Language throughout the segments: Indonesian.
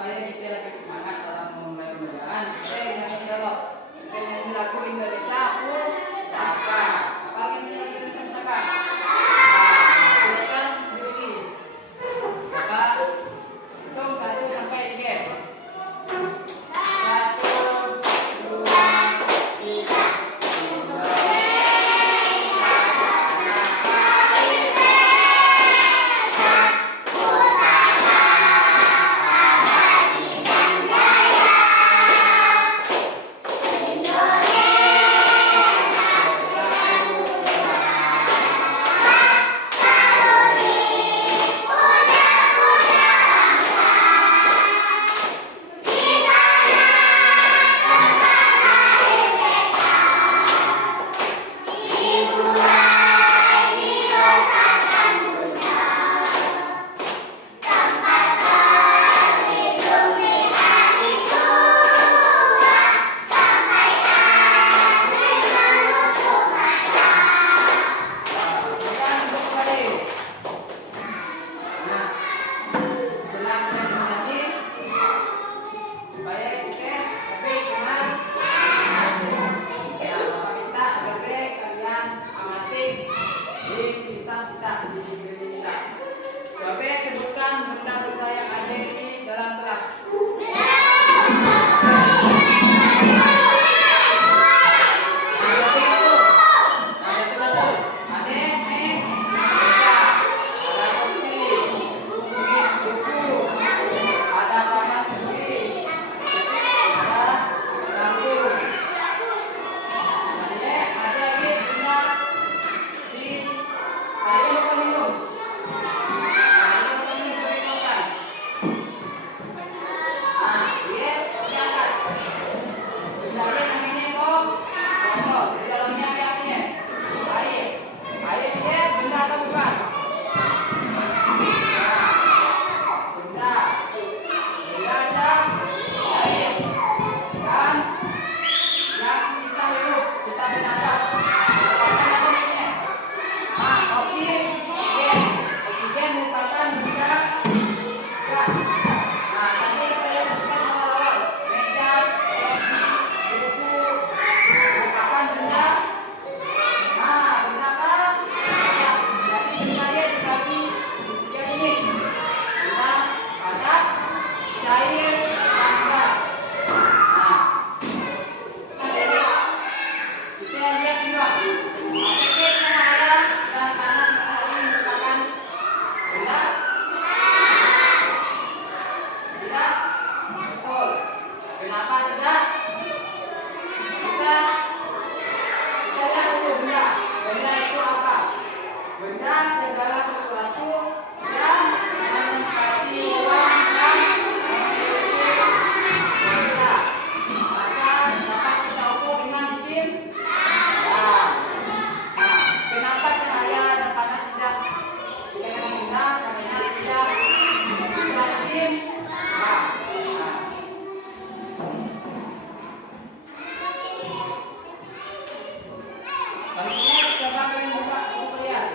supaya kita lebih semangat dalam memulai pembelajaran. Oke, nyanyi dulu. Oke, nyanyi lagu Indonesia Pusaka. Apa lagi sih lagu Indonesia Pusaka? Silakan berdiri. Bapak hitung 1 sampai 3. 1, 2, 3. Coba sebutkan benda-benda yang ada di dalam kelas.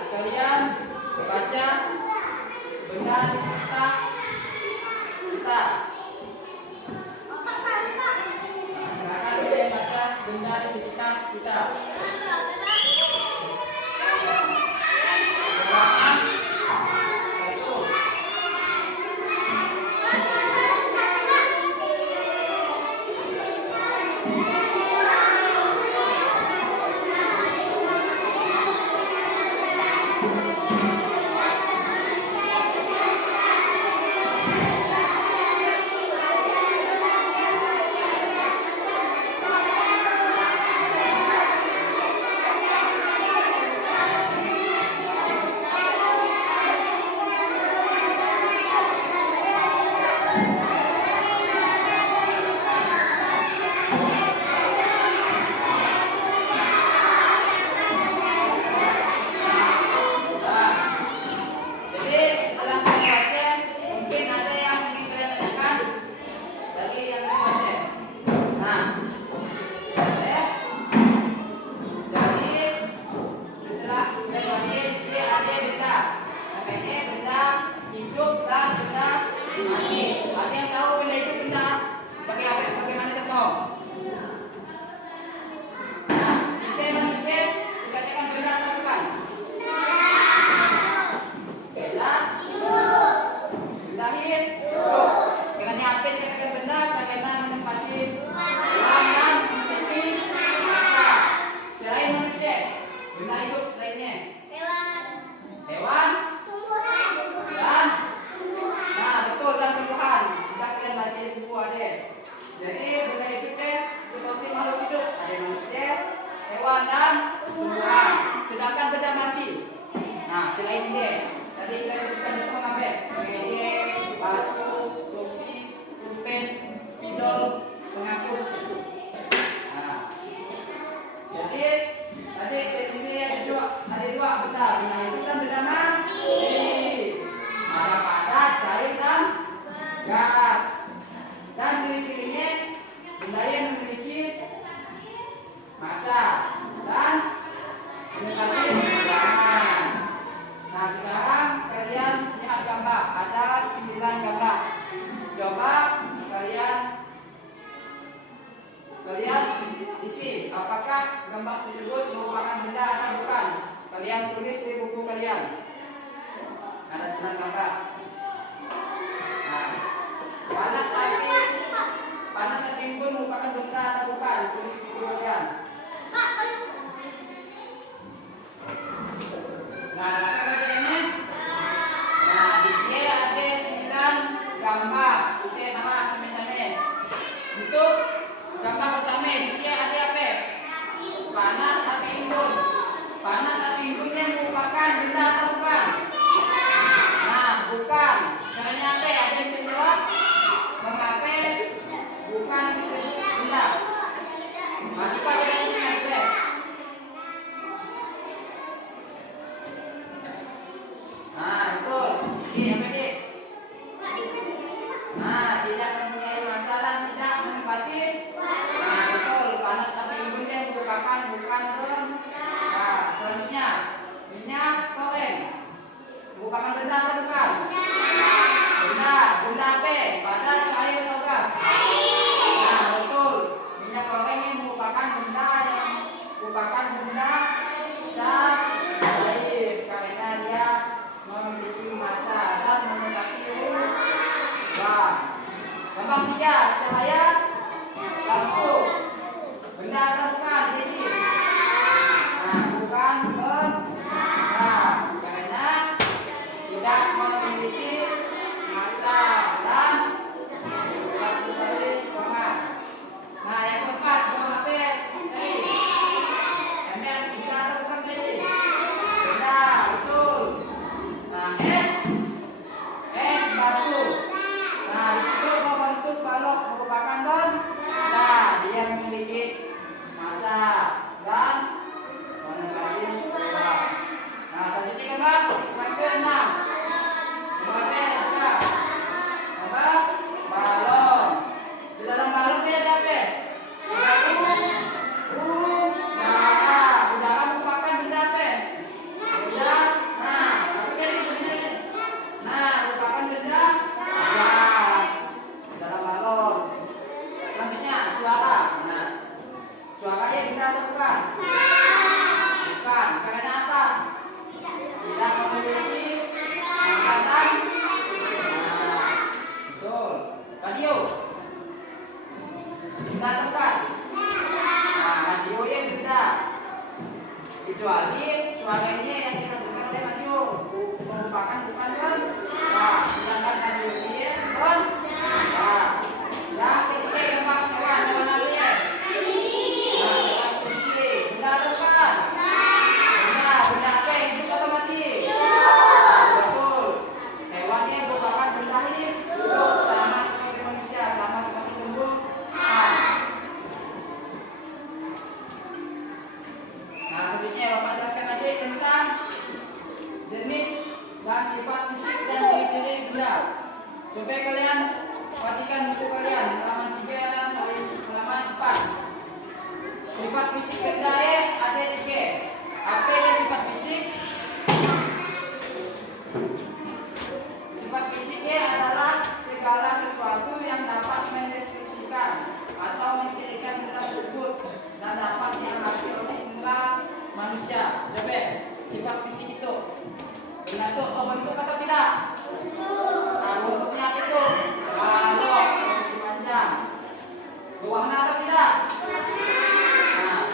Kalian baca benda di sekitar kita. Silakan kalian baca benda di sekitar kita. botol penghapus. Nah, jadi tadi jenisnya ada dua benar. Nah itu kan bernama ini. Ada padat, cair dan gas. Dan ciri-cirinya benda yang memiliki massa dan memiliki ketegangan. Nah sekarang kalian lihat gambar, ada 9 gambar. Coba kalian isi apakah gambar tersebut merupakan benda atau bukan. Kalian tulis di buku kalian. Ada 9 gambar. Nah, panas api unggun merupakan benda atau bukan. Tulis di buku kalian. Nah, di sini ada 9 gambar. Oke, nama sama-sama. Untuk gambar pertama di sini ada apa? Panas api unggun. Panas api unggunnya merupakan benda atau bukan? Nah, bukan. Caranya apa? Ada yang bisa jawab? Mengapa bukan disebut benda? Masuk pada yang bisa. Nah, betul. Ini apa ini? Nah, tidak mempunyai masalah, tidak menempati. Nah, betul. Panas api unggunnya merupakan bukan benda. Nah, selanjutnya minyak goreng merupakan benda atau bukan? Benda apa? Padat, cair atau gas? Nah, betul. Minyak goreng ini merupakan benda cair karena dia memiliki massa dan memiliki ruang. Gambar 3, cahaya lampu. Benda atau bukan? Jadi, nah bukan benda karena tidak memiliki massa dan memiliki ruang. Nah yang keempat, gambar apa? Benda atau bukan tadi? Benda, betul. Nah, es batu. Nah, di situ membentuk balok merupakan benda. Dia memiliki massa dan memiliki ruang. Nah, selanjutnya gambar ke-6. Gambar balon. Di dalam balon dia ada apa? Udara merupakan benda apa? Merupakan benda gas dalam balon. Selanjutnya suara. Nah, suara dia benda atau bukan? Bukan. Karena apa? Tidak memiliki massa. Nah, betul. Radio. Benda atau bukan? Nah, radio dia benda. Kecuali suaranya yang kita sebutkan oleh radio merupakan bukan benda. Nah, sedangkan radio dia benda. Yang ketiga gambar kawan namanya. Nah, kunci benda atau bukan? Benda apa yang hidup atau mati? Betul. Hewannya merupakan benda hidup sama seperti manusia, sama seperti tumbuhan. Nah, selanjutnya Bapak jelaskan lagi tentang jenis dan sifat fisik dan ciri-ciri benda. Coba kalian perhatikan buku kalian halaman 3 dan halaman 4. Sifat fisik benda ada 3. Apa itu sifat fisik? Sifat fisiknya adalah segala sesuatu yang dapat mendeskripsikan atau mencirikan benda tersebut dan dapat diamati oleh indera manusia. Coba sifat fisik itu bentuk atau bentuk atau tidak? Nah, bentuknya apa itu? Balok, persegi panjang. Berwarna atau tidak? Nah,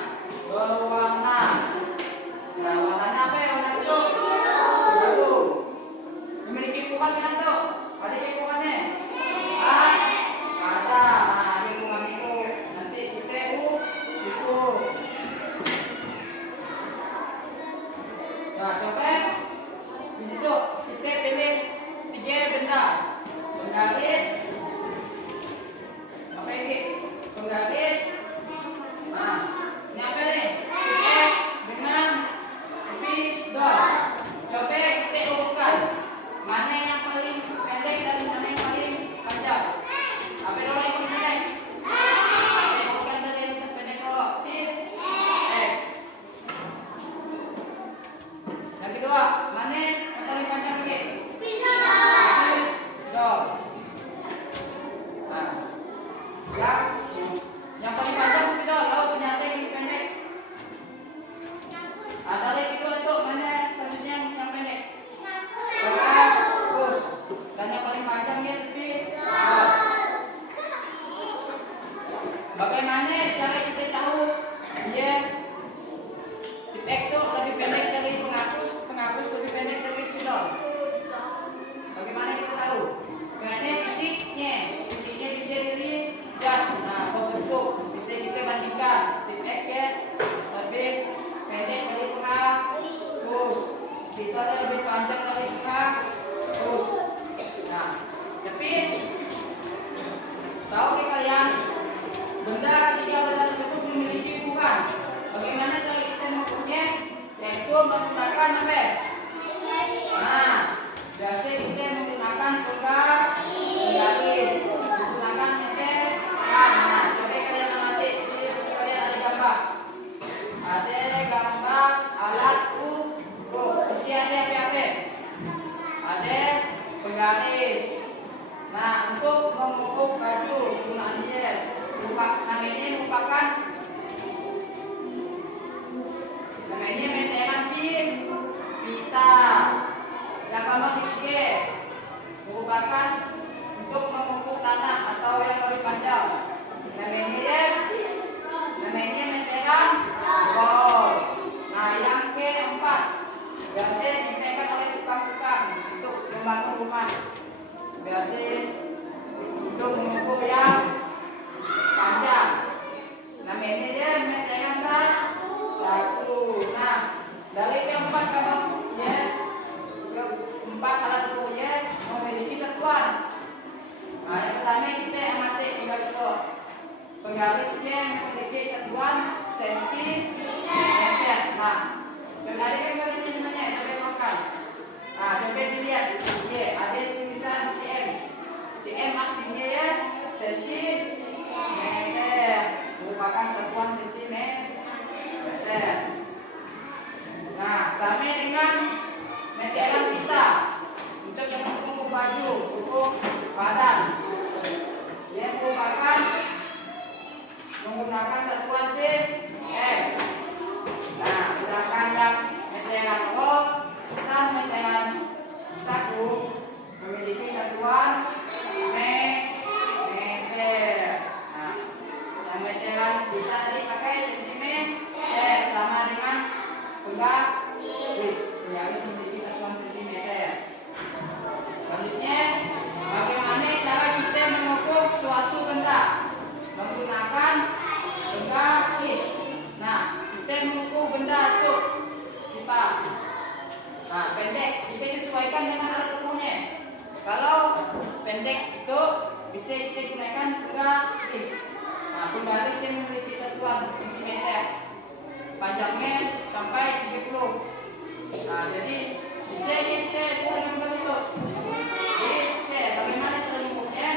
yang paling panjang spidol, lalu ternyata yang pendek. Dari kedua tuh mana selanjutnya yang pendek? Terus dan yang paling panjang ya spidol. Bagaimana cara kita tahu dia tip X itu lebih pendek dari penghapus lebih pendek dari spidol? Bagaimana kita tahu? Karena fisiknya bisa dilihat. Nah, bentuk bisa kita bandingkan tip X ya lebih pendek dari penghapus, spidol lebih panjang dari penghapus. Nah, tapi tahu kalian? Benda tersebut memiliki ukuran. Bagaimana cara kita mengukurnya? Yaitu menggunakan apa? Nah, biasa kita menggunakan penggaris. Menggunakan meter. Nah, coba kalian amati. Kalian ada gambar. Ada gambar alat ukur. Isiannya apa? Ada penggaris. Nah, untuk mengukur baju penggunaan gel. Namanya merupakan meteran pita. Yang kalau dikit merupakan untuk mengukur tanah atau yang lebih panjang. Namanya meteran bol. Nah, yang keempat biasanya dipegang oleh tukang-tukang untuk membangun rumah. Biasanya untuk mengukur yang panjang. Namanya dia meteran satu. Nah, dari keempat kalau ya keempat alat ukur ya memiliki satuan. Nah, yang pertama kita amati penggaris lo. Penggarisnya memiliki satuan sentimeter. Nah, dari penggarisnya sebenarnya saya makan. Nah, coba dilihat. Ya, ada tulisan cm. Cm artinya ya sentimeter. Merupakan satuan sentimeter. Nah, sama dengan meteran pita untuk yang mengukur baju, ukur badan. Dia merupakan menggunakan satuan cm. Nah, sedangkan yang meteran rod dan meteran saku memiliki satuan meter. Meteran bisa dipakai sentimeter sama dengan penggaris. Penggaris memiliki satuan sentimeter. Selanjutnya, bagaimana cara kita mengukur suatu benda? Menggunakan penggaris. Nah, kita mengukur benda itu sifat. Nah, pendek kita sesuaikan dengan alat ukurnya. Kalau pendek itu bisa kita gunakan penggaris. Nah, penggaris yang memiliki satuan sentimeter, panjangnya sampai 70. Nah, jadi bisa kita ukur dengan penggaris itu. Jadi, bagaimana cara mengukurnya?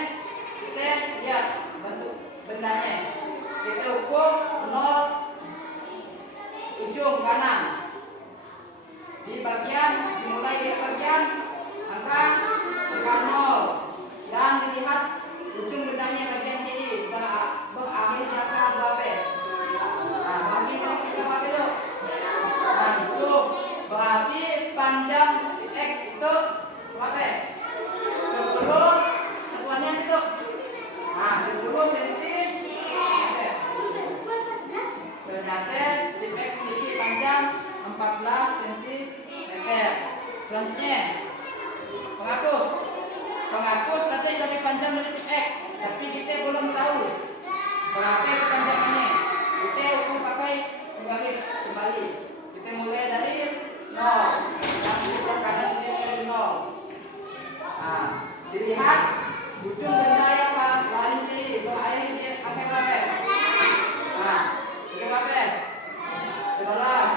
Kita lihat bentuk bendanya. Kita ukur 0 ujung kanan. Dimulai dari bagian angka 0 dan dilihat ujung bendanya bagian kiri berakhir di angka berapa? Nah, bagi kalau kita pakai dulu. Nah, itu berarti panjang X itu berapa? 10 satuannya itu. Nah, 10 cm. Ternyata tipe memiliki panjang 14 cm. Selanjutnya penghapus. Penghapus katanya lebih panjang dari X, tapi kita belum tahu berapa kepanjangannya. Kita ukur pakai penggaris kembali. Kita mulai dari 0 dan kita kanan dari 0. Nah, dilihat ujung benda yang paling kiri berakhir di angka berapa? Nah, angka berapa? 11.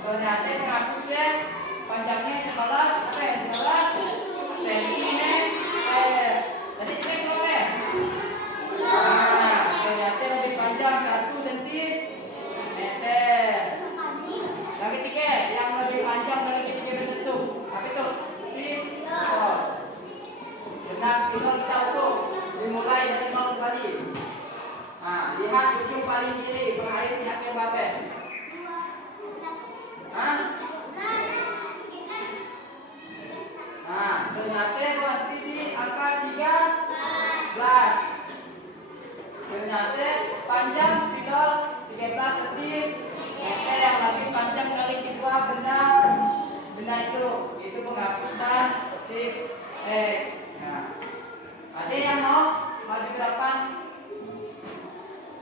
Ternyata penghapusnya panjangnya 11 cm. Tadi kita berapa? Nah, ternyata lebih panjang 1 cm. Yang ketiga, yang lebih panjang dari ketiga itu apa itu? Spidol. Nah, spidol kita ukur dimulai dari 0 kembali. lihat ujung paling kiri, pengalir minyak yang babe. Hah? Nah, ternyata berarti di angka 13. Ternyata panjang spidol 13 cm. Yang lebih panjang kali kedua benda itu penghapusan titik Nah, ada yang mau maju ke depan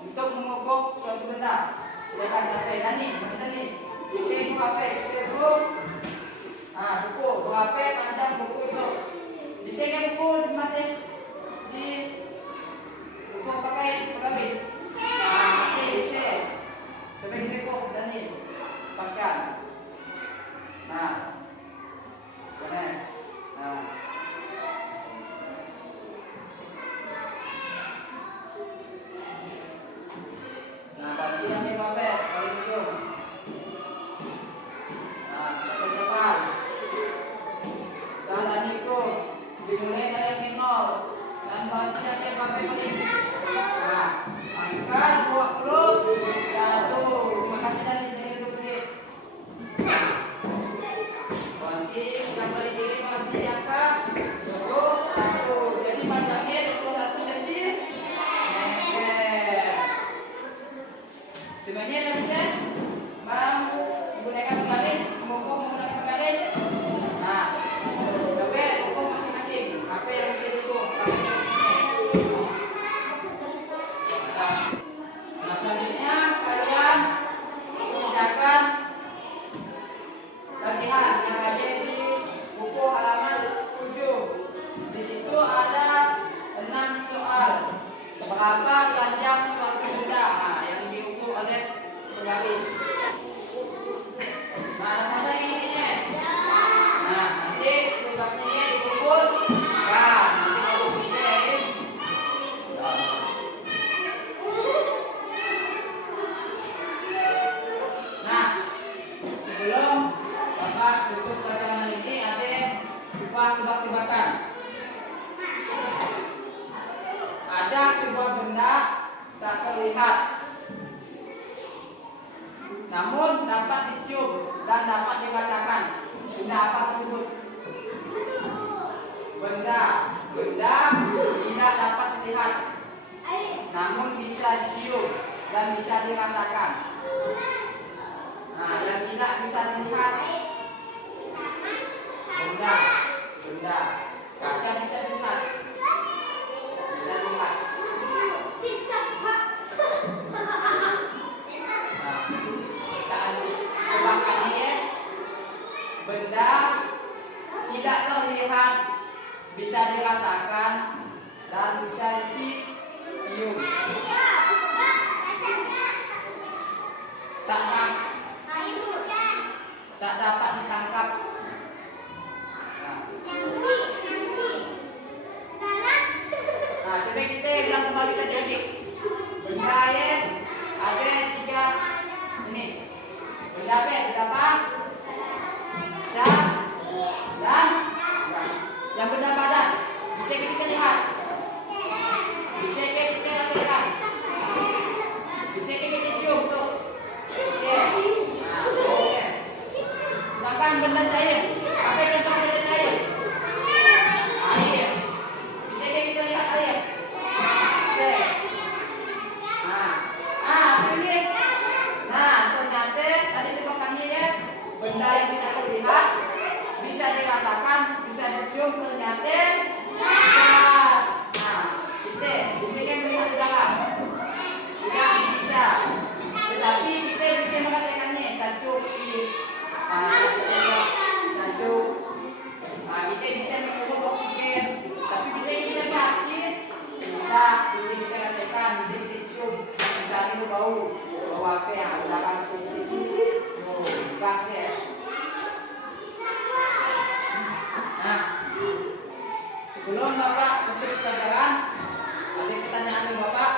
untuk mengukur suatu benda. Silakan sampai Dani, Dani. Kita HP, kita dulu. Nah, buku HP panjang buku itu. Bisa kan buku masih di buku pakai penggaris. Nah, masih bisa. Coba kita buku Dani. Paskan. Nah, benar. Nah. Nah, bagi yang memabet, kalau itu. Nah, kita depan. Dan tadi itu dimulai dari yang 0. Dan bagi yang memabet ini. Nah, angka 21. Terima kasih dari sini untuk ini. Bagi yang beri diri bagi angka 21. Jadi panjangnya 21 cm. Sebenarnya dah bisa menggunakan penggaris, mengukur menggunakan penggaris. Nah, coba ukur masing-masing. Apa yang bisa diukur? Nah, selanjutnya kalian mengerjakan latihan yang ada di buku halaman 7. Di situ ada 6 soal. Berapa panjang suatu benda? Nah, yang diukur oleh penggaris. Nah, ada saja yang isinya. Nah, nanti tugasnya dikumpul. Nah, nanti kalau selesai. Nah, sebelum Bapak tutup pelajaran ini ada sebuah tebak-tebakan. Ada sebuah benda tak terlihat, namun dapat dicium dan dapat dirasakan. Benda apa tersebut? Benda tidak dapat dilihat, namun bisa dicium dan bisa dirasakan. Nah, yang tidak bisa dilihat, benda kaca bisa dilihat. Benda tidak terlihat, bisa dirasakan dan bisa dicium. Tak dapat ditangkap. Nah, coba kita bilang kembali ke adik. Benda ada 3 jenis. Benda apa? Benda apa? Dan yang benda padat bisa kita lihat, bisa kita rasakan, bisa kita cium tuh. Nah, oke. Sedangkan benda cair, apa yang contoh benda cair? Air. Bisa kita lihat air. Bisa. Apa ini? Nah, ternyata tadi tebakannya ya, benda yang tidak terlihat bisa dirasakan, bisa dicium, ternyata gas. Nah, kita bisa kan melihat dalam, sudah bisa, tetapi kita bisa merasakannya sejuk. Kita bisa mengukur oksigen, tapi bisa kita lihat, bisa kita rasakan, bisa kita cium, misalnya bau apa yang ada dalam sedikit, gasnya. Nah, sebelum Bapak tutup pelajaran, ada pertanyaan dari Bapak.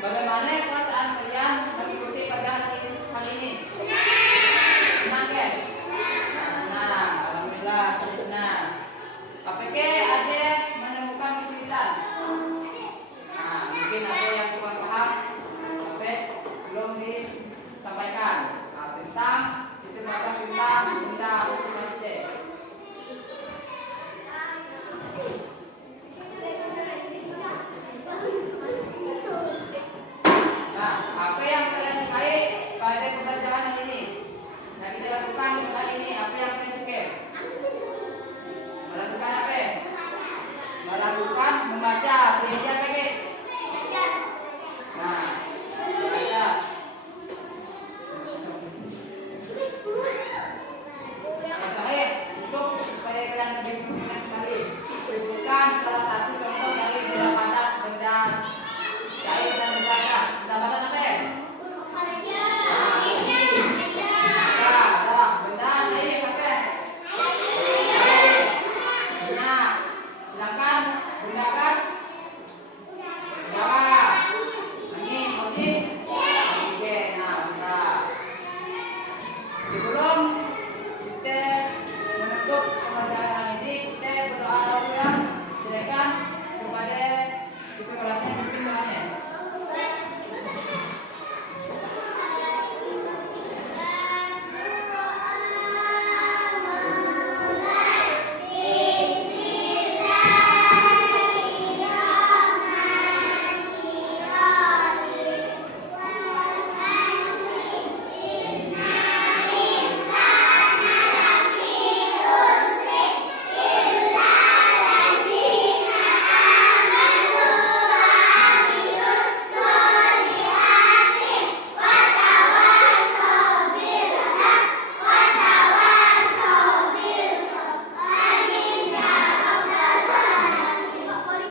Bagaimana perasaan kalian mengikuti pelajaran kali ini? Senang kan? Nah, senang. Alhamdulillah, saya senang. Apakah ada menemukan kesulitan? Nah, mungkin ada yang kurang